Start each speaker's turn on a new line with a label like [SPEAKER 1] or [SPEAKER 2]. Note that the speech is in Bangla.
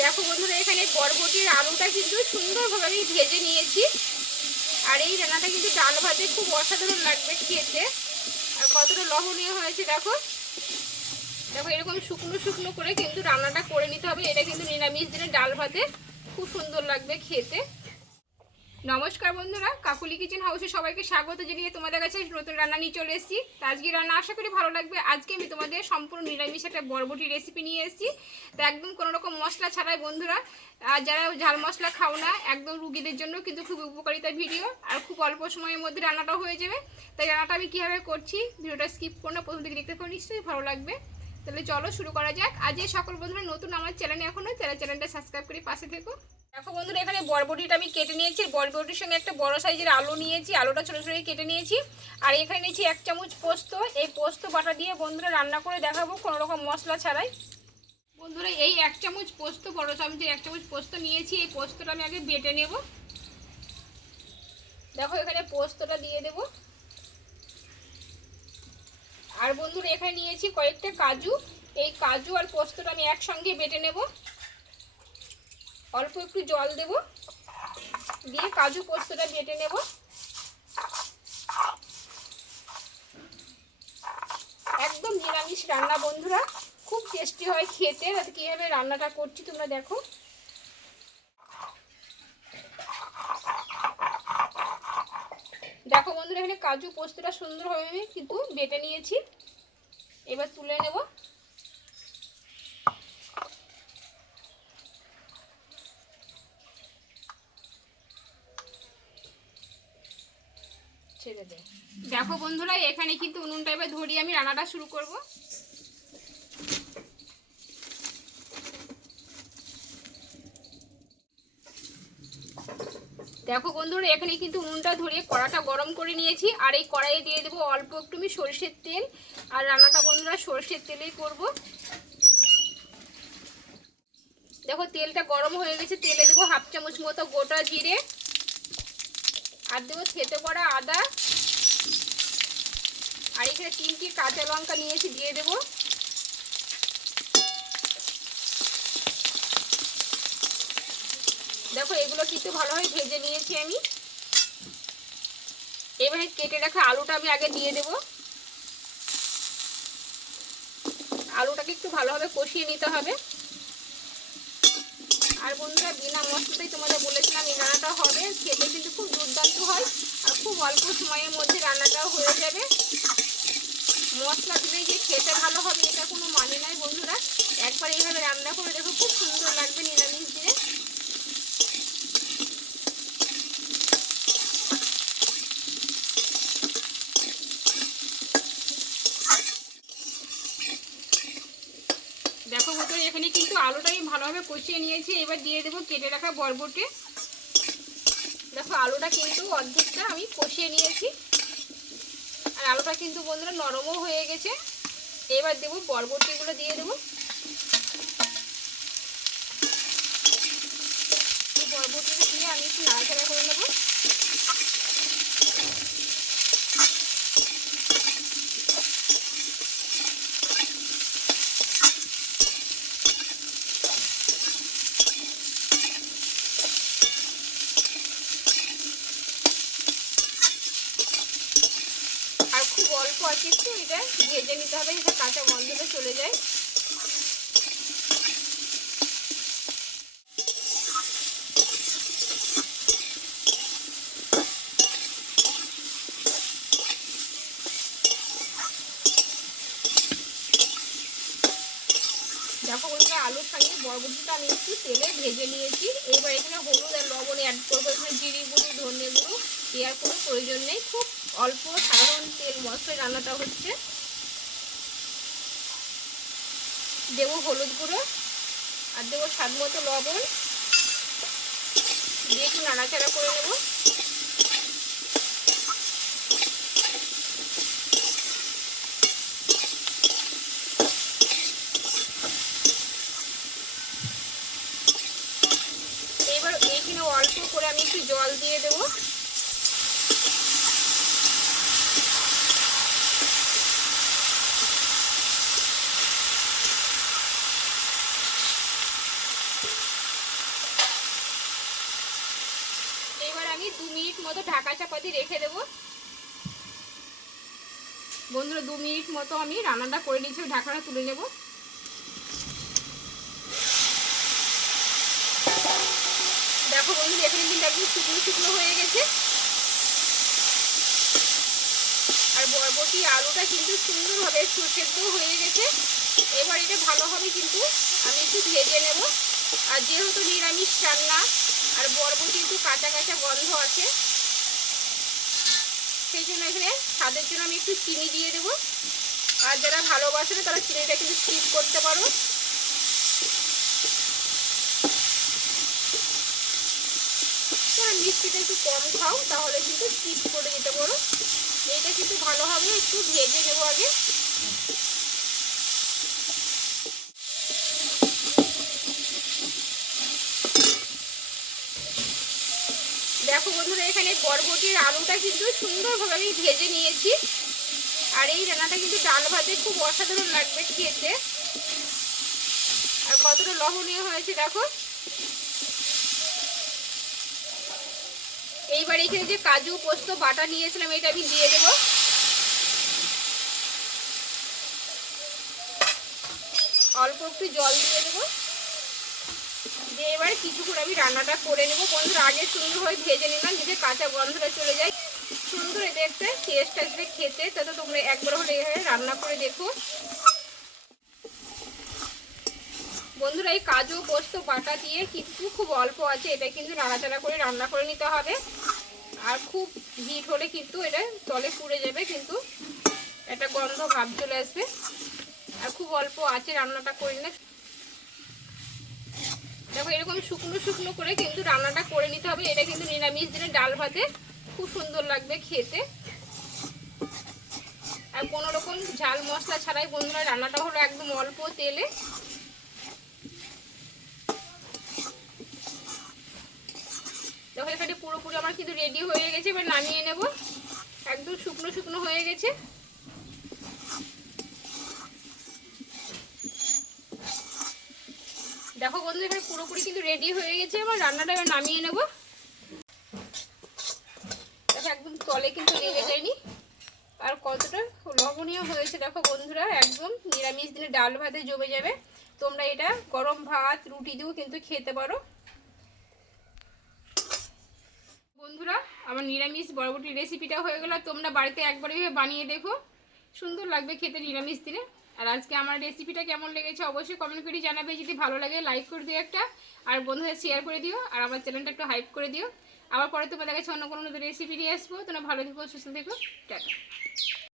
[SPEAKER 1] দেখো বন্ধুরা, এখানে বরবটির আলুটা কিন্তু সুন্দরভাবে আমি ভেজে নিয়েছি। আর এই রান্নাটা কিন্তু ডাল ভাতে খুব অসাধারণ লাগবে খেতে। আর কতটা লহনীয় হয়েছে, দেখো। দেখো, এরকম শুকনো শুকনো করে কিন্তু রান্নাটা করে নিতে হবে। এটা কিন্তু নিরামিষ দিনে ডাল ভাতে খুব সুন্দর লাগবে খেতে। নমস্কার বন্ধুরা, কাকুলি কিচেন হাউসে সবাইকে স্বাগত জানিয়ে তোমাদের কাছে নতুন রান্না নিয়ে চলে এসেছি। আজকে রান্না আশা করি ভালো লাগবে। আজকে আমি তোমাদের সম্পূর্ণ নিরামিষ একটা বরবটি রেসিপি নিয়ে এসেছি। তো একদম কোনো রকম মশলা ছাড়াই বন্ধুরা, আর যারা ঝাল মশলা খাও না, একদম রুগীদের জন্য কিন্তু খুব উপকারিতা ভিডিও, আর খুব অল্প সময়ের মধ্যে রান্নাটা হয়ে যাবে। তাই রান্নাটা আমি কীভাবে করছি, ভিডিওটা স্কিপ করো না, প্রথম থেকে দেখতে পারো নিশ্চয়ই ভালো লাগবে। তাহলে চলো শুরু করা যাক। আজ সকল বন্ধুরা নতুন আমার চ্যানেলে এখনও চ্যানেল চ্যানেলটা সাবস্ক্রাইব করে পাশে থেকো। দেখো বন্ধুরা, এখানে বরবটিটা আমি কেটে নিয়েছি। বরবটির সঙ্গে একটা বড় সাইজের আলু নিয়েছি, আলুটা ছোটো ছোটো কেটে নিয়েছি। আর এখানে নিয়েছি এক চামচ পোস্ত। এই পোস্ত বাটা দিয়ে বন্ধুরা রান্না করে দেখাবো কোনো রকম মশলা ছাড়াই। বন্ধুরা, এই এক চামচ পোস্ত, বড় চামচের এক চামচ পোস্ত নিয়েছি। এই পোস্তটা আমি আগে বেটে নেব। দেখো, এখানে পোস্তটা দিয়ে দেব। আর বন্ধুরা, এখানে নিয়েছি কয়েকটা কাজু। এই কাজু আর পোস্তটা আমি একসঙ্গে বেটে নেব। অল্প একটু জল দেব। দিয়ে কাজু পোস্তটা বেটে নেব। একদম নিরামিষ রান্না বন্ধুরা। খুব টেস্টি হয় খেতে। তাতে কীভাবে রান্নাটা করছি তোমরা দেখো। দেখো বন্ধুরা, এখানে কাজু পোস্তটা সুন্দরভাবে আমি কিন্তু বেটে নিয়েছি। এবার তুলে নেব। ছেড়ে দে। দেখো বন্ধুরা, এখানে কিন্তু উনুনটা এবার ধরিয়ে আমি রান্নাটা শুরু করব। দেখো বন্ধুরা, এখানে কিন্তু উনুনটা ধরিয়ে কড়াটা গরম করে নিয়েছি, আর এই কড়াইয়ে দিয়ে দেবো অল্প একটু আমি সরষের তেল, আর রান্নাটা বন্ধুরা সরষের তেলেই করব। দেখো তেলটা গরম হয়ে গেছে, তেলে দেবো হাফ চামচ মতো গোটা জিরে আর দেবো থেতে পড়া আদা। আর এখানে তিনটি কাঁচা লঙ্কা নিয়েছি, দিয়ে দেব। দেখো, এগুলো কিন্তু ভালোভাবে ভেজে নিয়েছি আমি। এবারে কেটে রাখা আলুটা আমি আগে দিয়ে দেব। আলুটাকে একটু ভালোভাবে কষিয়ে নিতে হবে। আর বন্ধুরা বিনা মশলাতেই তোমাদের বলেছিলাম এই রান্নাটা হবে। খেতে কিন্তু খুব দুর্দান্ত হয় আর খুব অল্প সময়ের মধ্যে রান্নাটাও হয়ে যাবে। মশলা দিলে যে খেতে ভালো হবে, এটা কোনো মানে নাই বন্ধুরা। একবার এইভাবে রান্না করে দেখো, খুব সুন্দর লাগবে নিরামিষ দিনে। দেখো বন্ধুরা, এখানে কিন্তু আলুটা আমি ভালোভাবে কষিয়ে নিয়েছি, এবার দিয়ে দেবো কেটে রাখা বরবটি। দেখো, আলুটা কিন্তু অর্ধেকটা আমি কষিয়ে নিয়েছি। আর আলুটা কিন্তু বন্ধুরা নরমও হয়ে গেছে। এবার দেবো বরবটিগুলো দিয়ে দেবো। বরবটিটা দিয়ে আমি একটু নাড়াচাড়া করে নেব আর খুব অল্প আছে একটু এটা ভেজে নিতে হবে এটা কাঁচা গন্ধটা চলে যায়। দেখো বন্ধুরা, আলুর সঙ্গে বরবটিটা আমি একটু তেলে ভেজে নিয়েছি। এবার এখানে হলুদ আর লবণ অ্যাড করব। এখানে জিরি গুঁড়ো, ধনে গুঁড়ো, দেওয়ার কোনো প্রয়োজন নেই। খুব অল্প সাধারণ তেল মশলায় রান্নাটা হচ্ছে। দেবো হলুদ গুঁড়ো আর দেবো স্বাদ মতো লবণ। দিয়ে একটু নাড়াচাড়া করে নেব এবার এইখানে অল্প করে আমি একটু জল দিয়ে দেবো আমি দু মিনিট মতো ঢাকা চাপা দিয়ে রেখে দেবো। বন্ধুরা, দু মিনিট মতো আমি রান্নাটা করে নিয়েছি ঢাকাটা তুলে নেব। দেখো বন্ধু এখানে কিন্তু একদম শুকনো শুকনো হয়ে গেছে। আর বরবটি আলুটা কিন্তু সুন্দরভাবে সেদ্ধ হয়ে গেছে। এবার এটা ভালোভাবে কিন্তু আমি একটু ভেজে নেব। আর যেহেতু নিরামিষ রান্না, আর বরবটি একটু কাঁচা কাঁচা গন্ধ আছে সেই জন্য এখানে স্বাদের জন্য আমি একটু চিনি দিয়ে দেবো। আর যারা ভালোবাসে তারা চিনিটা কিন্তু স্কিপ করতে পারো। যারা মিষ্টিটা একটু কম খাও, তাহলে কিন্তু স্কিপ করে দিতে পারো। এইটা কিন্তু ভালোভাবে একটু ভেজে নেব আগে দেখো বন্ধুরা, এখানে বরবটির আলুটা কিন্তু সুন্দরভাবে আমি ভেজে নিয়েছি। আর এই রান্নাটা কিন্তু ডাল ভাতে খুব অসাধারণ লাগবে খেতে। আর কতটা লবণীয় হয়েছে দেখো। এইবার এখানে যে কাজু, পোস্ত, বাটা নিয়েছিলাম, এটা আমি দিয়ে দেবো। অল্প একটু জল দিয়ে দেবো। দিয়ে এবার কিছুক্ষণ আমি রান্নাটা করে নেব। বন্ধুরা, আগে সুন্দরভাবে ভেজে নিলাম যদি কাঁচা গন্ধটা চলে যায়। সুন্দর দেখতে টেস্ট আসবে খেতে। তাতে তোমরা একবার হলে এভাবে রান্না করে দেখো। বন্ধুরা, এই কাজু, পোস্ত, বাটা দিয়ে কিন্তু খুব অল্প আছে। এটা কিন্তু নাড়াচাড়া করে রান্না করে নিতে হবে। আর খুব হিট হলে কিন্তু এটা তলে পুড়ে যাবে, কিন্তু একটা গন্ধ ভাব চলে আসবে। আর খুব অল্প আছে রান্নাটা করে নিলে। দেখো, এরকম শুকনো শুকনো করে কিন্তু রান্নাটা করে নিতে হবে। এটা কিন্তু নিরামিষ দিনে ডাল ভাতে খুব সুন্দর লাগবে খেতে। আর কোনো রকম ঝাল মশলা ছাড়াই বন্ধুরা, রান্নাটা হলো একদম অল্প তেলে। দেখো এখানে পুরোপুরি আমার কিন্তু রেডি হয়ে গেছে, এবার নামিয়ে নেব। একদম শুকনো শুকনো হয়ে গেছে। দেখো বন্ধু, এখানে পুরোপুরি কিন্তু রেডি হয়ে গেছে। আমার রান্নাটা এবার নামিয়ে নেব। দেখো, একদম তলে কিন্তু লেগে যায়নি। আর কতটা লবণীয় হয়েছে দেখো বন্ধুরা, একদম নিরামিষ দিনে ডাল ভাতে জমে যাবে। তোমরা এটা গরম ভাত, রুটি দিয়েও কিন্তু খেতে পারো। বন্ধুরা, আমার নিরামিষ বরবটির রেসিপিটা হয়ে গেল। তোমরা বাড়িতে একবার এভাবে বানিয়ে দেখো। সুন্দর লাগবে খেতে নিরামিষ দিনে। আর আজকে আমার রেসিপিটা কেমন লেগেছে অবশ্যই কমেন্ট করে জানাবে। যদি ভালো লাগে লাইক করে দিও একটা, আর বন্ধুদের শেয়ার করে দিও, আর আমার চ্যানেলটা একটু হাইপ করে দিও। আবার পরে তোমাদের কাছে অন্য কোনো রেসিপি নিয়ে আসব। তোমরা ভালো থেকো, সুস্থ থেকো, টাটা।